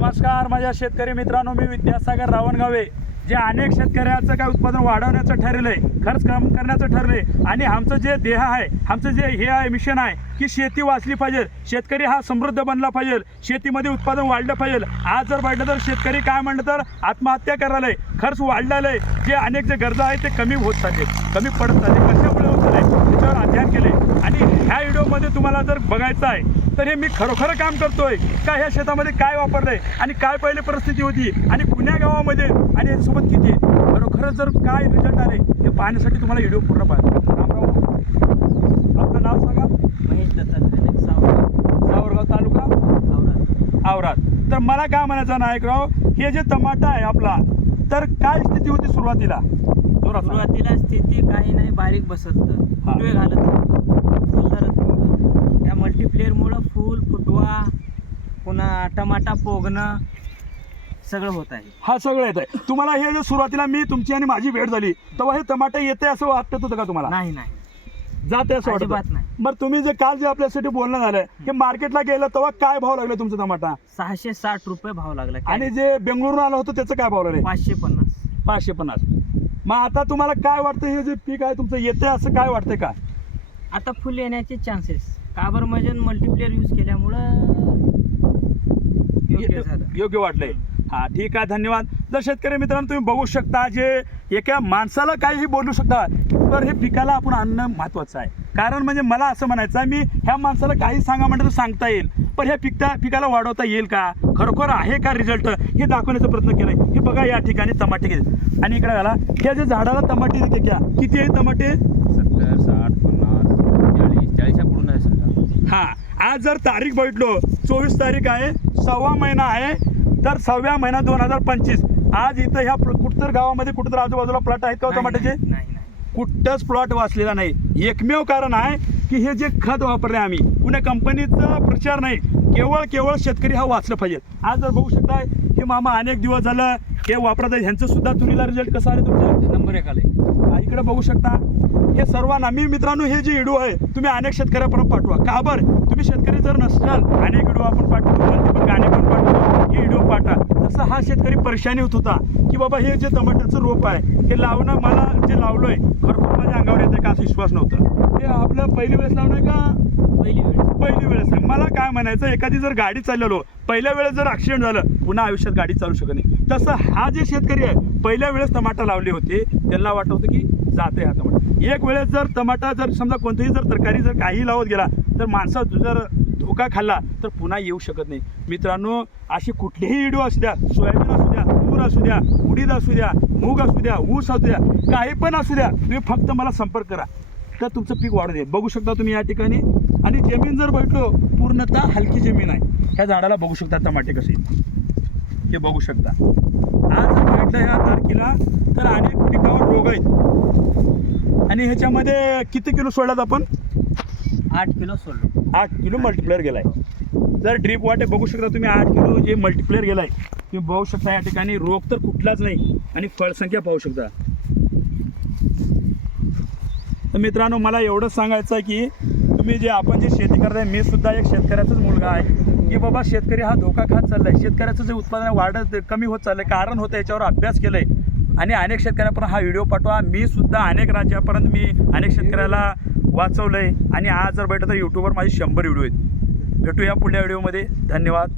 नमस्कार माझ्या शेतकरी मित्रांनो, मी विद्यासागर रावणगावे. जे अनेक शेतकऱ्याचं काय उत्पादन वाढवण्याचं ठरलंय, खर्च कम करण्याचं ठरलंय आणि आमचं जे देह आहे, आमचं जे हे आहे मिशन आहे की शेती वाचली पाहिजे, शेतकरी हा समृद्ध बनला पाहिजे, शेतीमध्ये उत्पादन वाढलं पाहिजे. आज जर वाढलं तर शेतकरी काय म्हणलं तर आत्महत्या करायला आहे, खर्च वाढलेला आहे, जे अनेक जे गरजा आहेत ते कमी होत चालले, कमी पडत चालले. कशामुळे होत चालले त्याच्यावर अध्ययन केले आणि ह्या व्हिडिओमध्ये तुम्हाला जर बघायचं आहे तर हे मी खरोखर काम करतोय का, ह्या शेतामध्ये काय वापरलंय आणि काय पहिली परिस्थिती होती आणि पुण्या गावामध्ये आणि याच्यासोबत किती खरोखर जर काय रिझल्ट आले हे पाहण्यासाठी तुम्हाला व्हिडिओ पूर्ण पाहिजे. आपलं नाव सांगा. महेश दत्तात्रय सावरगाव तालुका औराद. तर मला काय म्हणायचं नायकराव, हे जे टमाटा आहे आपला, तर काय स्थिती होती सुरुवातीला? सुरुवातीला स्थिती काही नाही, बारीक बसत फुटवे घालत फुल धरत नव्हतं. या मल्टीप्लेअरमुळं फुल फुटवा पुन्हा टमाटा पोगणं सगळं होत आहे. हा सगळं येत आहे तुम्हाला. हे जे सुरुवातीला मी तुमची आणि माझी भेट झाली तेव्हा हे टमाटे येते असं वाटत होतं का तुम्हाला? नाही नाही, जाते असं अजिबात वाटत नाही. बरं, तुम्ही जे काल जे आपल्यासाठी बोलणं झालंय की मार्केटला गेलं तेव्हा काय भाव लागला तुमचा टमाटा? 660 रुपये भाव लागला. आणि जे बेंगळुरून आलं होतं त्याचं काय भाव लागले? 550. 550. मग आता तुम्हाला काय वाटतं, हे जे पीक आहे तुमचं येते असं काय वाटतंय का? आता फुल येण्याचे चान्सेस का बरं, म्हणजे मल्टीप्लेअर यूज केल्यामुळं योग्य झालं. योग्य वाटलंय. हा ठीक आहे, धन्यवाद. जर शेतकरी मित्रांनो तुम्ही बघू शकता, जे एका माणसाला काहीही बोलू शकता, तर हे पिकाला आपण आणणं महत्त्वाचं आहे. कारण म्हणजे मला असं म्हणायचं आहे, मी ह्या माणसाला काही सांगा म्हटलं तर सांगता येईल, पण ह्या पिकाला वाढवता येईल का, खरोखर आहे का रिझल्ट, हे दाखवण्याचा प्रयत्न केलाय. हे बघा या ठिकाणी टमाटे घेते आणि इकडे घाला, ह्या जे झाडाला टमाटे देते क्या किती आहे टमाटे? 70, 60, 50, 40 पूर्ण आहे समजा. हा, आज जर तारीख बघितलो 24 तारीख आहे, 1/2 महिना आहे, तर 6व्या महिना 2025. आज इथं ह्या कुठतर गावामध्ये कुठतर आजूबाजूला प्लॉट आहेत का टमाट्याचे? नाही नाही, कुठंच प्लॉट वाचलेला नाही. एकमेव कारण आहे की हे जे खत वापरले आम्ही, पुण्या कंपनीचा प्रचार नाही, केवळ शेतकरी हा वाचलं पाहिजे. आज जर बघू शकता हे मामा अनेक दिवस झालं हे वापरत आहे, ह्यांचं सुद्धा तुरीला रिझल्ट कसा आले तुमचा? नंबर 1 आले. इकडे बघू शकता. हे सर्वांना मी मित्रांनो, हे जे व्हिडिओ आहे तुम्ही अनेक शेतकऱ्यापर्यंत पाठवा. का बरं, तुम्ही शेतकरी जर नसाल, अनेक व्हिडिओ आपण पाठवतो, पण गाणे पण पाठवतो, हे व्हिडिओ पाठवा. जसं हा शेतकरी परेशानी होत होता की बाबा हे जे टमाटरचं रोप आहे हे लावणं, मला जे लावलोय खरोखर माझ्या अंगावर येते का असं विश्वास नव्हता. हे आपलं पहिली वेळेस लावणं का? पहिली वेळेस आहे. मला काय म्हणायचं, एखादी जर गाडी चाललेलो पहिल्या वेळेस जर ॲक्सिडेंट झालं पुन्हा आयुष्यात गाडी चालू शकत नाही. तसं हा जे शेतकरी आहे पहिल्या वेळेस टमाटा लावले होते, त्यांना वाटत होतं की जाते हा टमाटा. एक वेळेस जर टमाटा जर समजा कोणतीही जर तरकारी जर काही लावत गेला तर माणसा जर धोका खाल्ला तर पुन्हा येऊ शकत नाही. मित्रांनो, अशी कुठलीही व्हिडिओ असू द्या, सोयाबीन असू द्या, तूर असू द्या, उडीद असू द्या, मूग असू द्या, ऊस असू द्या, काही पण असू द्या, तुम्ही फक्त मला संपर्क करा तर तुमचं पीक वाढू दे. बघू शकता तुम्ही या ठिकाणी. आणि जमीन जर बघितलो पूर्णतः हलकी जमीन आहे. ह्या झाडाला बघू शकता टमाटे कसे हे बघू शकता. आज जर भेटलं ह्या तारखेला तर अनेक पिकावर रोग आहेत आणि ह्याच्यामध्ये किती किलो सोडलात आपण? 8 किलो सोडलो. 8 किलो मल्टीप्लेअर गेलाय. जर ड्रीप वाटे बघू शकता तुम्ही, 8 किलो जे मल्टीप्लेअर गेलाय तुम्ही बघू शकता. या ठिकाणी रोग तर कुठलाच नाही आणि फळसंख्या पाहू शकता. तर मित्रांनो, मला एवढंच सांगायचं आहे की तुम्ही जे आपण जे शेती करताय, मी सुद्धा एक शेतकऱ्याचाच मुलगा आहे की बाबा शेतकरी हा धोका खात चाललाय. शेतकऱ्याचं जे उत्पादन वाढत कमी होत चाललंय, कारण होतं याच्यावर अभ्यास केलाय आणि अनेक शेतकऱ्यापर्यंत हा व्हिडिओ पाठवा. मी सुद्धा अनेक राज्यापर्यंत मी अनेक शेतकऱ्याला वाचवलंय आणि आज जर भेटलं तर यूट्यूबवर माझे 100 व्हिडिओ आहेत. भेटूया पुढल्या व्हिडिओमध्ये. धन्यवाद.